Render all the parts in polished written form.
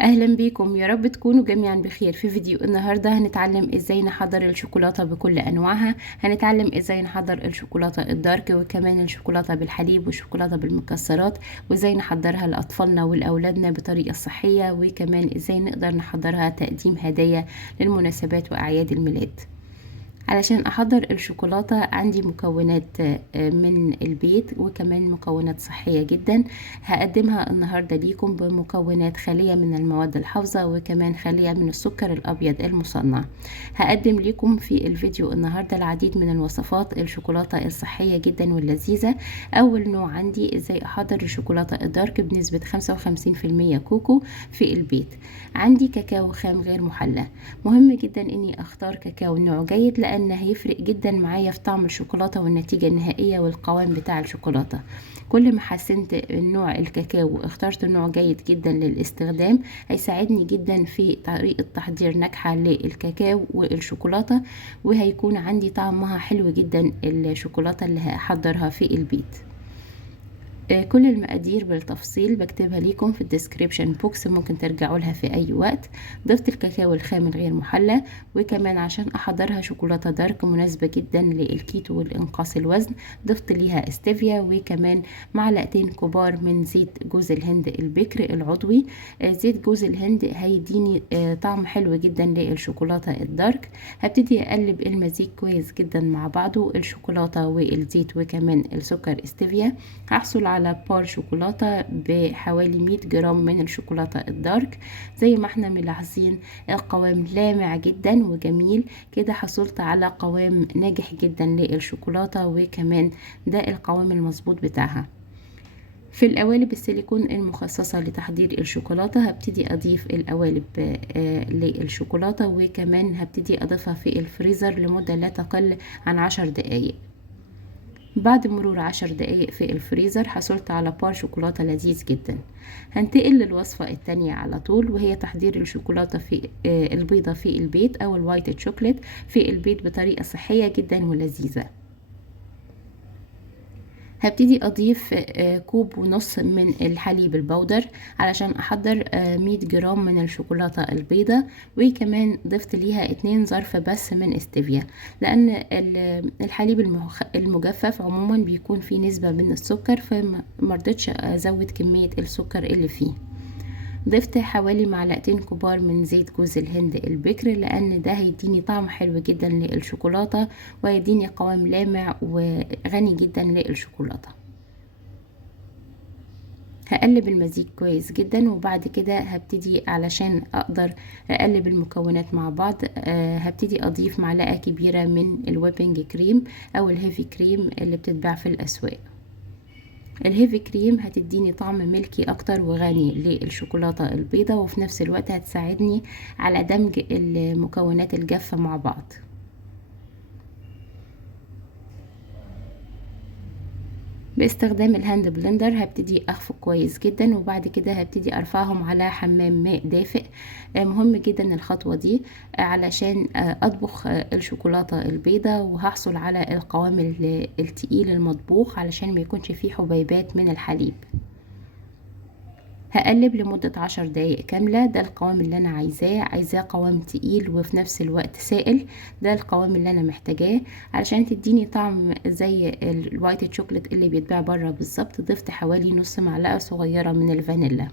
اهلا بيكم، يا رب تكونوا جميعا بخير. في فيديو النهارده هنتعلم ازاي نحضر الشوكولاته بكل انواعها. هنتعلم ازاي نحضر الشوكولاته الدارك وكمان الشوكولاته بالحليب والشوكولاته بالمكسرات، وازاي نحضرها لاطفالنا ولاولادنا بطريقه صحيه، وكمان ازاي نقدر نحضرها تقديم هدايا للمناسبات واعياد الميلاد. علشان احضر الشوكولاتة عندي مكونات من البيت وكمان مكونات صحية جدا. هقدمها النهاردة ليكم بمكونات خالية من المواد الحافظة وكمان خالية من السكر الابيض المصنع. هقدم ليكم في الفيديو النهاردة العديد من الوصفات الشوكولاتة الصحية جدا واللذيذة. اول نوع عندي ازاي احضر الشوكولاتة الدارك بنسبة 55% كوكو في البيت. عندي كاكاو خام غير محلى. مهم جدا اني اختار كاكاو نوع جيد لان هيفرق جدا معايا في طعم الشوكولاتة والنتيجة النهائية والقوام بتاع الشوكولاتة. كل ما حسنت نوع الكاكاو واخترت نوع جيد جدا للاستخدام هيساعدني جدا في طريقة تحضير ناجحة للكاكاو والشوكولاتة، وهيكون عندي طعمها حلو جدا الشوكولاتة اللي هحضرها في البيت. كل المقادير بالتفصيل بكتبها ليكم في الديسكريبشن بوكس، ممكن ترجعوا لها في اي وقت. ضفت الكاكاو الخام الغير محلى، وكمان عشان احضرها شوكولاتة دارك مناسبة جدا للكيتو والانقاص الوزن ضفت ليها استيفيا وكمان معلقتين كبار من زيت جوز الهند البكر العضوي. زيت جوز الهند هيديني طعم حلو جدا للشوكولاتة الدارك. هبتدي اقلب المزيج كويس جدا مع بعضه، الشوكولاتة والزيت وكمان السكر استيفيا. هحصل على بار شوكولاتة بحوالي 100 جرام من الشوكولاتة الدارك. زي ما احنا ملاحظين القوام لامع جدا وجميل كده، حصلت على قوام ناجح جدا للشوكولاتة وكمان ده القوام المظبوط بتاعها. في القوالب السيليكون المخصصة لتحضير الشوكولاتة هبتدي أضيف القوالب للشوكولاتة، وكمان هبتدي أضيفها في الفريزر لمدة لا تقل عن 10 دقايق. بعد مرور 10 دقايق في الفريزر حصلت على بار شوكولاتة لذيذ جدا. هنتقل للوصفة التانية على طول، وهي تحضير الشوكولاتة في البيضة في البيت أو الوايت شوكليت في البيت بطريقة صحية جدا ولذيذة. هبتدي اضيف كوب ونص من الحليب البودر علشان احضر 100 جرام من الشوكولاتة البيضة، وكمان ضفت ليها 2 ظرف بس من استيفيا، لان الحليب المجفف عموما بيكون فيه نسبة من السكر، فمرضتش ازود كمية السكر اللي فيه. ضفت حوالي معلقتين كبار من زيت جوز الهند البكر لان ده هيديني طعم حلو جدا للشوكولاتة وهيديني قوام لامع وغني جدا للشوكولاتة. هقلب المزيج كويس جدا، وبعد كده هبتدي علشان اقدر اقلب المكونات مع بعض هبتدي اضيف معلقة كبيرة من الويبنج كريم او الهيفي كريم اللي بتتباع في الاسواق. الهيفي كريم هتديني طعم ملكي اكتر وغني للشوكولاتة البيضة، وفي نفس الوقت هتساعدني على دمج المكونات الجافة مع بعض. باستخدام الهاند بلندر هبتدي اخفق كويس جدا، وبعد كده هبتدي ارفعهم على حمام ماء دافئ. مهم جدا الخطوة دي علشان اطبخ الشوكولاتة البيضة، وهحصل على القوام التقيل المطبوخ علشان ما يكونش فيه حبيبات من الحليب. هقلب لمدة 10 دقايق كاملة. ده القوام اللي انا عايزاه قوام تقيل وفي نفس الوقت سائل. ده القوام اللي انا محتاجاه علشان تديني طعم زي الوايت شوكليت اللي بيتباع بره بالظبط. ضفت حوالي نص معلقة صغيرة من الفانيلا.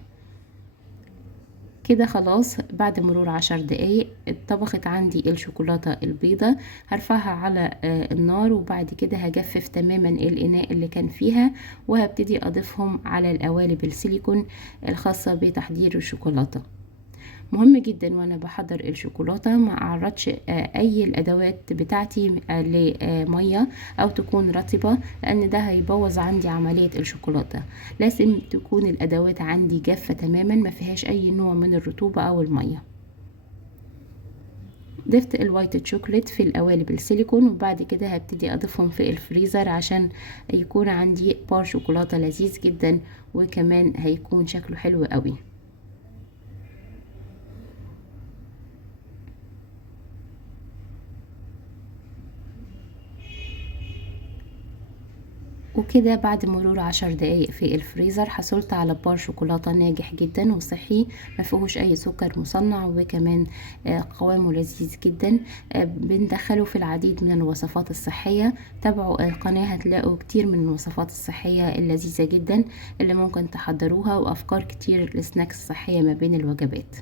كده خلاص بعد مرور 10 دقايق اتطبخت عندي الشوكولاتة البيضة. هرفعها على النار، وبعد كده هجفف تماما الإناء اللي كان فيها، وهبتدي أضيفهم على القوالب السيليكون الخاصة بتحضير الشوكولاتة. مهم جدا وانا بحضر الشوكولاتة ما اعرضش اي الادوات بتاعتي لمية او تكون رطبة، لان ده هيبوظ عندي عملية الشوكولاتة. لازم تكون الادوات عندي جافة تماما ما فيهاش اي نوع من الرطوبة او المية. ضفت الوايت شوكليت في القوالب السيليكون، وبعد كده هبتدي اضيفهم في الفريزر عشان يكون عندي بار شوكولاتة لذيذ جدا، وكمان هيكون شكله حلو قوي. وكده بعد مرور 10 دقايق في الفريزر حصلت على بار شوكولاتة ناجح جدا وصحي، مفيهوش اي سكر مصنع، وكمان قوامه لذيذ جدا. بندخله في العديد من الوصفات الصحية. تابعوا القناة هتلاقوا كتير من الوصفات الصحية اللذيذة جدا اللي ممكن تحضروها، وافكار كتير للسناكس الصحية ما بين الوجبات.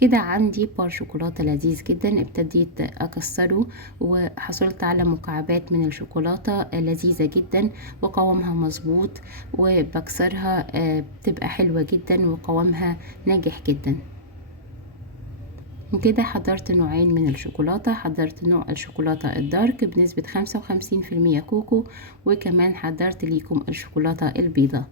كده عندي بار شوكولاتة لذيذ جدا، ابتديت اكسره وحصلت على مكعبات من الشوكولاتة لذيذة جدا وقوامها مظبوط، وبكسرها بتبقى حلوة جدا وقوامها ناجح جدا. وكده حضرت نوعين من الشوكولاتة، حضرت نوع الشوكولاتة الدارك بنسبة 55% كوكو، وكمان حضرت ليكم الشوكولاتة البيضاء.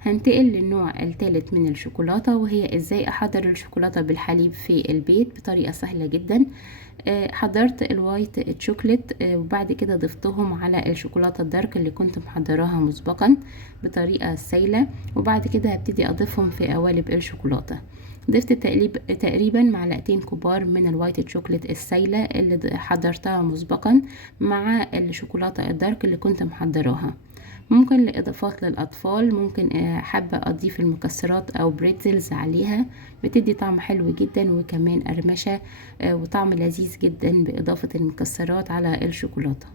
هنتقل للنوع الثالث من الشوكولاتة، وهي ازاي احضر الشوكولاتة بالحليب في البيت بطريقة سهلة جدا. حضرت الوايت تشوكلت، وبعد كده ضفتهم على الشوكولاتة الدارك اللي كنت محضراها مسبقا بطريقة سايلة، وبعد كده هبتدي اضيفهم في قوالب الشوكولاتة. ضفت تقريبا معلقتين كبار من الوايت تشوكلت السايلة اللي حضرتها مسبقا مع الشوكولاتة الدارك اللي كنت محضراها. ممكن لإضافات للأطفال، ممكن حابة أضيف المكسرات أو بريتزلز عليها، بتدي طعم حلو جدا وكمان قرمشة وطعم لذيذ جدا بإضافة المكسرات على الشوكولاتة.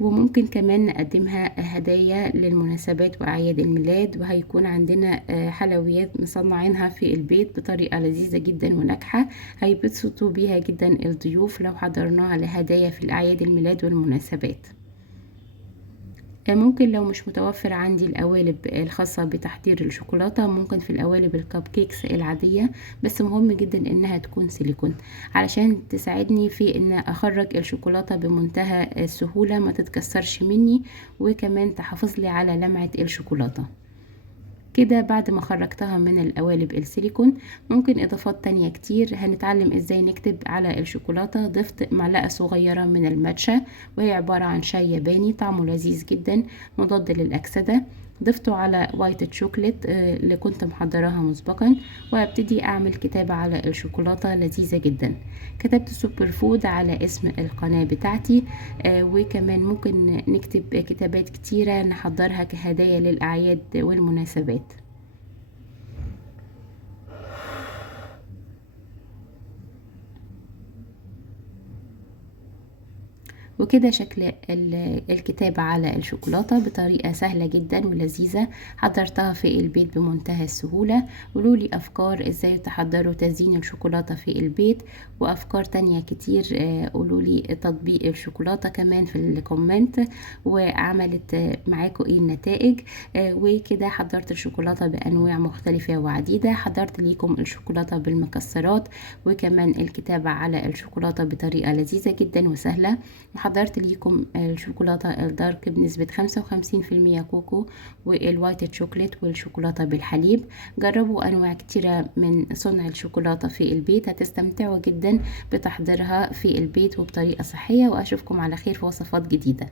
وممكن كمان نقدمها هدايا للمناسبات وأعياد الميلاد، وهيكون عندنا حلويات مصنعينها في البيت بطريقة لذيذة جدا وناجحة، هيبسطوا بيها جدا الضيوف لو حضرناها لهدايا في الأعياد الميلاد والمناسبات. ممكن لو مش متوفر عندي القوالب الخاصة بتحضير الشوكولاتة، ممكن في القوالب الكب كيكس العادية، بس مهم جدا انها تكون سيليكون علشان تساعدني في ان اخرج الشوكولاتة بمنتهى السهولة، ما تتكسرش مني، وكمان تحافظ لي على لمعة الشوكولاتة. كده بعد ما خرجتها من القوالب السيليكون، ممكن اضافات تانية كتير. هنتعلم ازاي نكتب على الشوكولاتة. ضفت معلقة صغيرة من الماتشا، وهي عبارة عن شاي ياباني طعمه لذيذ جدا مضاد للأكسدة. ضفته على وايت تشوكلت اللي كنت محضراها مسبقا، وهبتدي اعمل كتابة على الشوكولاتة لذيذة جدا. كتبت سوبر فود على اسم القناة بتاعتي، وكمان ممكن نكتب كتابات كتيرة نحضرها كهدايا للأعياد والمناسبات. وكده شكل الكتابة على الشوكولاتة بطريقة سهلة جدا ولذيذة، حضرتها في البيت بمنتهى السهولة. قولولي أفكار ازاي تحضروا تزيين الشوكولاتة في البيت، وأفكار تانية كتير. قولولي تطبيق الشوكولاتة كمان في الكومنت، وعملت معاكم ايه النتائج. وكده حضرت الشوكولاتة بأنواع مختلفة وعديدة. حضرت ليكم الشوكولاتة بالمكسرات، وكمان الكتابة على الشوكولاتة بطريقة لذيذة جدا وسهلة. حضرت ليكم الشوكولاتة الدارك بنسبة 55% كوكو، والوايت تشوكلت والشوكولاتة بالحليب. جربوا أنواع كتيرة من صنع الشوكولاتة في البيت، هتستمتعوا جدا بتحضيرها في البيت وبطريقة صحية. وأشوفكم على خير في وصفات جديدة.